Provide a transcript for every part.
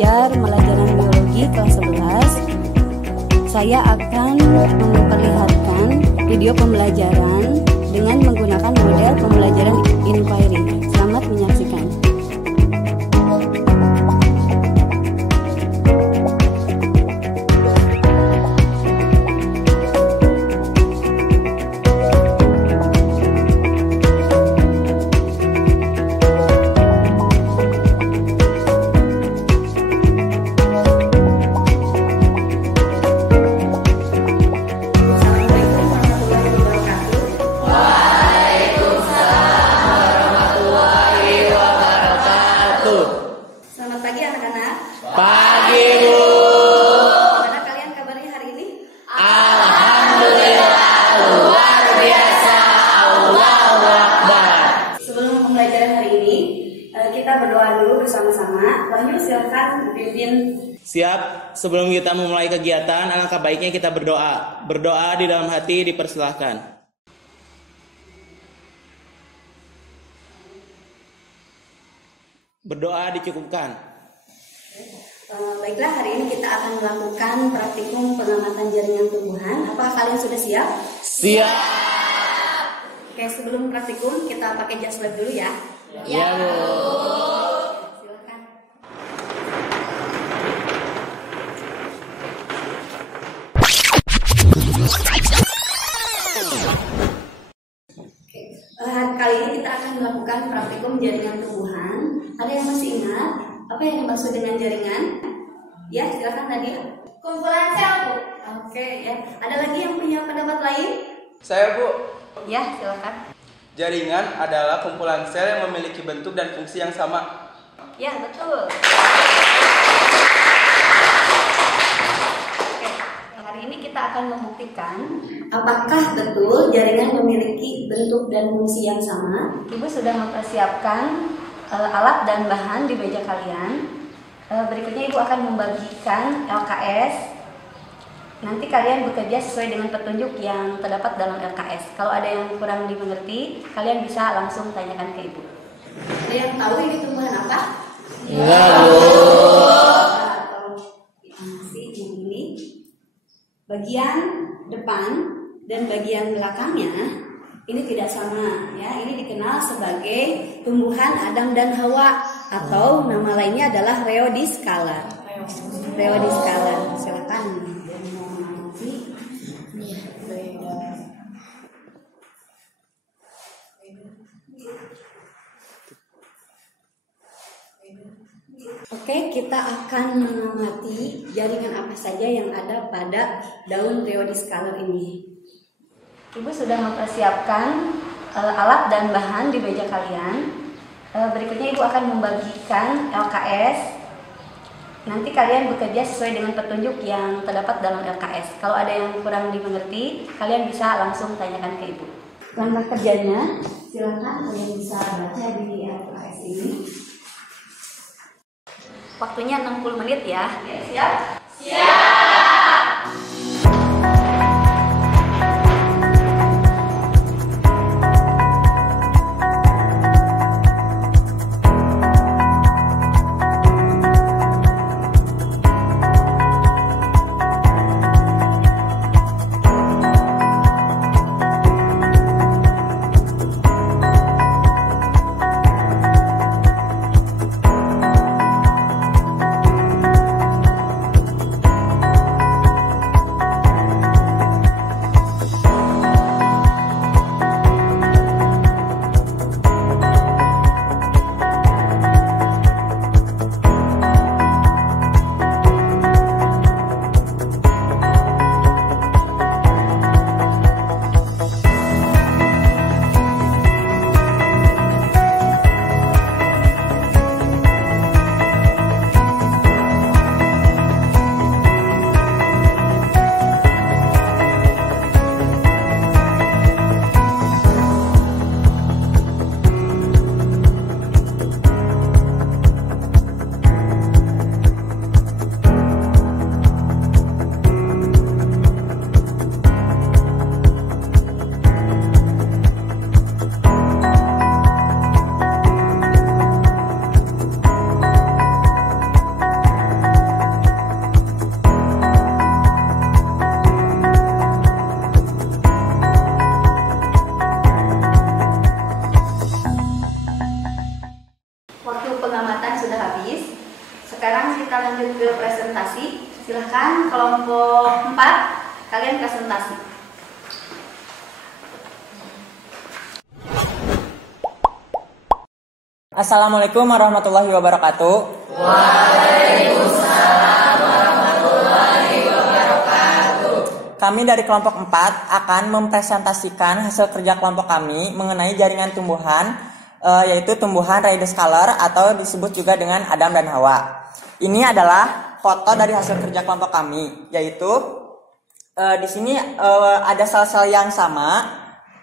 belajar pelajaran biologi kelas 11. Saya akan memperlihatkan video pembelajaran dengan menggunakan model pembelajaran inquiry. Selamat menyaksikan. Selamat pagi anak-anak. Pagi, Bu. Gimana kalian kabarnya hari ini? Alhamdulillah, luar biasa. Allahu Akbar. Sebelum pembelajaran hari ini, kita berdoa dulu bersama-sama. Wahyu, silakan pimpin. Siap, sebelum kita memulai kegiatan, alangkah baiknya kita berdoa. Berdoa di dalam hati dipersilahkan. Berdoa dicukupkan. Baiklah, hari ini kita akan melakukan praktikum pengamatan jaringan tumbuhan. Apakah kalian sudah siap? Siap. Oke, sebelum praktikum kita pakai jas lab dulu ya. Ya, Bu. Silakan. Kali ini kita akan melakukan praktikum jaringan tumbuhan. Ada yang masih ingat apa yang dimaksud dengan jaringan? Ya, silakan Nadia. Kumpulan sel, Bu. Oke, ya. Ada lagi yang punya pendapat lain? Saya, Bu. Ya, silakan. Jaringan adalah kumpulan sel yang memiliki bentuk dan fungsi yang sama. Ya, betul. Oke, hari ini kita akan membuktikan apakah betul jaringan memiliki bentuk dan fungsi yang sama. Ibu sudah mempersiapkan alat dan bahan di meja kalian. Berikutnya Ibu akan membagikan LKS. Nanti kalian bekerja sesuai dengan petunjuk yang terdapat dalam LKS. Kalau ada yang kurang dimengerti, kalian bisa langsung tanyakan ke Ibu. Ada yang tahu ini tumbuhan apa? Enggak, Bu. Atau masih yang ini. Bagian depan dan bagian belakangnya ini tidak sama, ya. Ini dikenal sebagai tumbuhan Adam dan Hawa, atau nama lainnya adalah Rheodiscala. Rheodiscala. Silakan. Oke, kita akan mengamati jaringan apa saja yang ada pada daun Rheodiscala ini. Ibu sudah mempersiapkan alat dan bahan di meja kalian. Berikutnya Ibu akan membagikan LKS. Nanti kalian bekerja sesuai dengan petunjuk yang terdapat dalam LKS. Kalau ada yang kurang dimengerti, kalian bisa langsung tanyakan ke Ibu. Langkah kerjanya, silakan kalian bisa baca di LKS ini. Waktunya 60 menit ya. Siap? Siap! lanjut ke presentasi. Silahkan kelompok 4 kalian presentasi. Assalamualaikum warahmatullahi wabarakatuh. Waalaikumsalam warahmatullahi wabarakatuh. Kami dari kelompok 4 akan mempresentasikan hasil kerja kelompok kami mengenai jaringan tumbuhan, yaitu tumbuhan Raidoscaler atau disebut juga dengan Adam dan Hawa. Ini adalah foto dari hasil kerja kelompok kami, yaitu di sini ada sel-sel yang sama,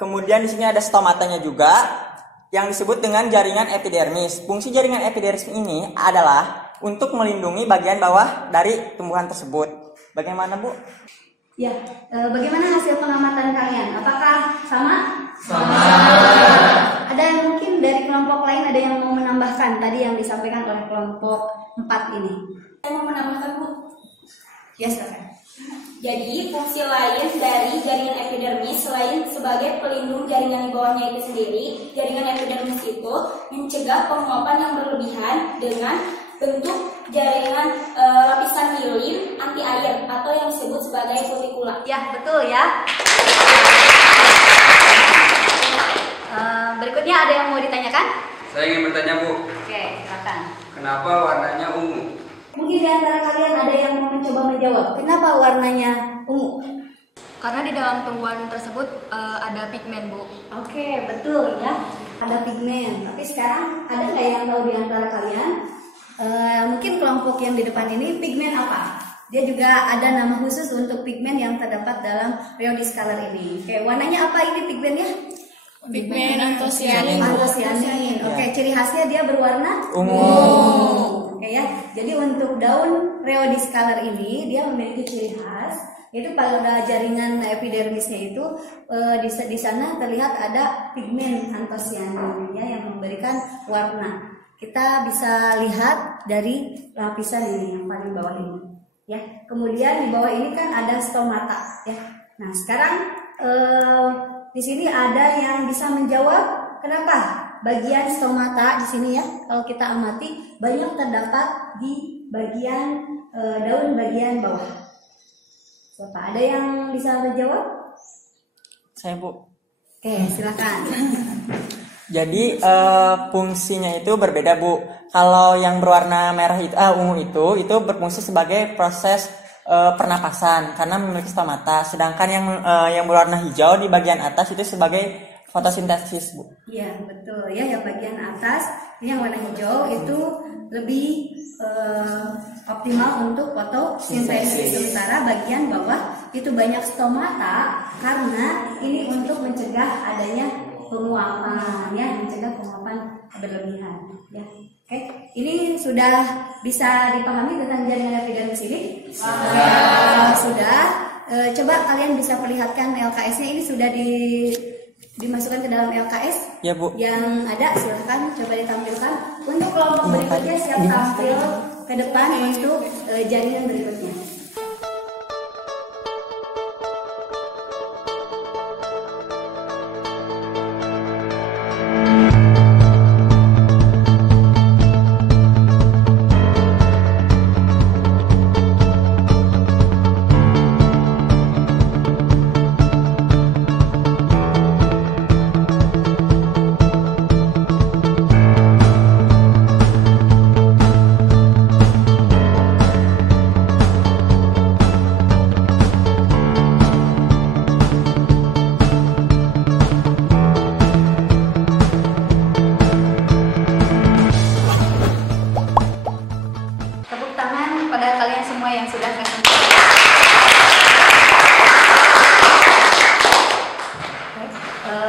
kemudian di sini ada stomatanya juga, yang disebut dengan jaringan epidermis. Fungsi jaringan epidermis ini adalah untuk melindungi bagian bawah dari tumbuhan tersebut. Bagaimana, Bu? Ya, bagaimana hasil pengamatan kalian? Apakah sama? Sama. Ada yang mungkin dari kelompok lain ada yang mau menambahkan tadi yang disampaikan oleh kelompok 4 ini? Saya mau menambahkan, Bu. Ya, silakan. Jadi fungsi lain dari jaringan epidermis selain sebagai pelindung jaringan di bawahnya itu sendiri, jaringan epidermis itu mencegah penguapan yang berlebihan dengan bentuk jaringan lapisan myelin anti air atau yang disebut sebagai kutikula. Ya, betul ya. Berikutnya ada yang mau ditanyakan? Saya ingin bertanya, Bu. Oke, silakan. Kenapa warnanya ungu? Mungkin di antara kalian ada yang mau mencoba menjawab. Kenapa warnanya ungu? Karena di dalam tumbuhan tersebut ada pigmen, Bu. Oke, betul ya. Ada pigmen. Tapi sekarang ada nggak yang tahu di antara kalian? Mungkin kelompok yang di depan ini pigmen apa? Dia juga ada nama khusus untuk pigmen yang terdapat dalam Raidoscaler ini. Oke, warnanya apa ini pigmennya? Pigmen antosianin. Antosianin. Oke, ciri khasnya dia berwarna Ungu. Oke ya. Jadi untuk daun Raidoscaler ini dia memiliki ciri khas, yaitu pada jaringan epidermisnya itu di sana terlihat ada pigmen antosianin ya yang memberikan warna. Kita bisa lihat dari lapisan ini yang paling bawah ini ya. Kemudian di bawah ini kan ada stomata ya. Nah, sekarang di sini ada yang bisa menjawab kenapa bagian stomata di sini ya. Kalau kita amati banyak terdapat di bagian daun bagian bawah. Siapa? Ada yang bisa menjawab? Saya, Bu. Oke, silakan. Jadi fungsinya itu berbeda, Bu. Kalau yang berwarna merah itu ungu itu berfungsi sebagai proses pernapasan karena memiliki stomata. Sedangkan yang berwarna hijau di bagian atas itu sebagai fotosintesis, Bu. Iya, betul ya. Yang bagian atas ini yang warna hijau itu lebih optimal untuk fotosintesis. Sementara bagian bawah itu banyak stomata karena ini untuk mencegah adanya penguapan ya, mencegah penguapan berlebihan ya. Oke, ini sudah bisa dipahami tentang jaringan epidermis ini? Sudah. Coba kalian bisa perlihatkan LKS-nya, ini sudah dimasukkan ke dalam LKS? Ya, Bu. Yang ada silahkan coba ditampilkan. Untuk kelompok berikutnya siap tampil ke depan untuk jaringan berikutnya.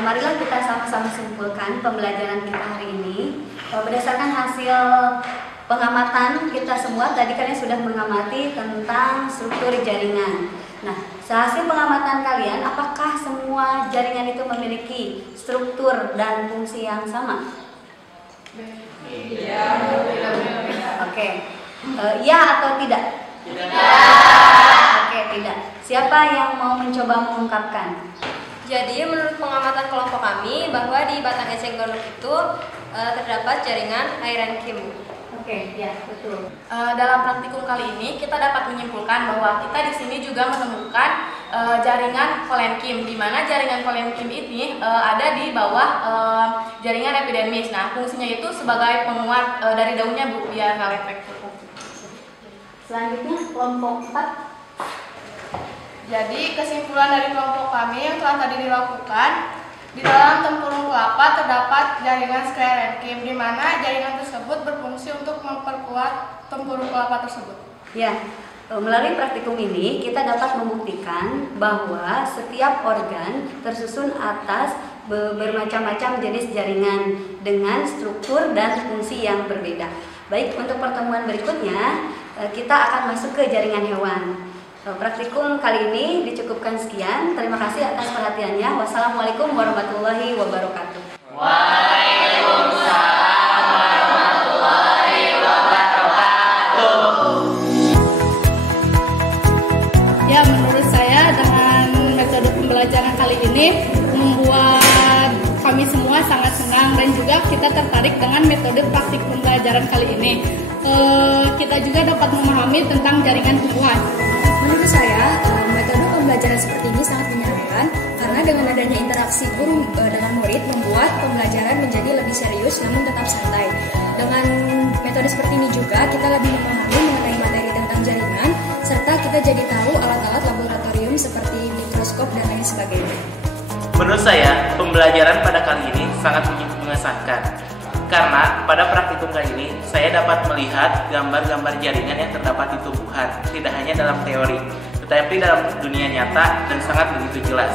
Marilah kita sama-sama simpulkan pembelajaran kita hari ini. Berdasarkan hasil pengamatan kita semua, tadi kalian sudah mengamati tentang struktur jaringan. Nah, hasil pengamatan kalian, apakah semua jaringan itu memiliki struktur dan fungsi yang sama? Iya. Oke. Ya atau tidak? Oke, tidak. Siapa yang mau mencoba mengungkapkan? Jadi menurut pengamatan kelompok kami bahwa di batang eceng gondok itu terdapat jaringan Iron Kim. Oke, Oke, ya betul. Dalam praktikum kali ini kita dapat menyimpulkan bahwa kita di sini juga menemukan jaringan kolenkim, di mana jaringan kolenkim ini ada di bawah jaringan epidermis. Nah, fungsinya itu sebagai penguat dari daunnya, Bu, biar nggak lepek. Selanjutnya kelompok 4. Jadi kesimpulan dari kelompok kami yang telah tadi dilakukan, di dalam tempurung kelapa terdapat jaringan sklerenkim, di mana jaringan tersebut berfungsi untuk memperkuat tempurung kelapa tersebut. Ya, melalui praktikum ini kita dapat membuktikan bahwa setiap organ tersusun atas bermacam-macam jenis jaringan dengan struktur dan fungsi yang berbeda. Baik, untuk pertemuan berikutnya kita akan masuk ke jaringan hewan. Praktikum kali ini dicukupkan sekian. Terima kasih atas perhatiannya. Wassalamualaikum warahmatullahi wabarakatuh. Waalaikumsalam warahmatullahi wabarakatuh. Ya, menurut saya dengan metode pembelajaran kali ini membuat kami semua sangat senang dan juga kita tertarik dengan metode praktik pembelajaran kali ini. Kita juga dapat memahami tentang jaringan tumbuhan. Menurut saya, metode pembelajaran seperti ini sangat menyenangkan karena dengan adanya interaksi guru dengan murid membuat pembelajaran menjadi lebih serius namun tetap santai. Dengan metode seperti ini juga kita lebih memahami mengenai materi tentang jaringan serta kita jadi tahu alat-alat laboratorium seperti mikroskop dan lain sebagainya. Menurut saya, pembelajaran pada kali ini sangat mengesankan. Karena pada praktikum kali ini, saya dapat melihat gambar-gambar jaringan yang terdapat di tumbuhan, tidak hanya dalam teori, tetapi dalam dunia nyata dan sangat begitu jelas.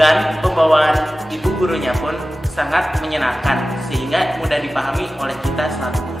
Dan pembawaan ibu gurunya pun sangat menyenangkan, sehingga mudah dipahami oleh kita selaku guru.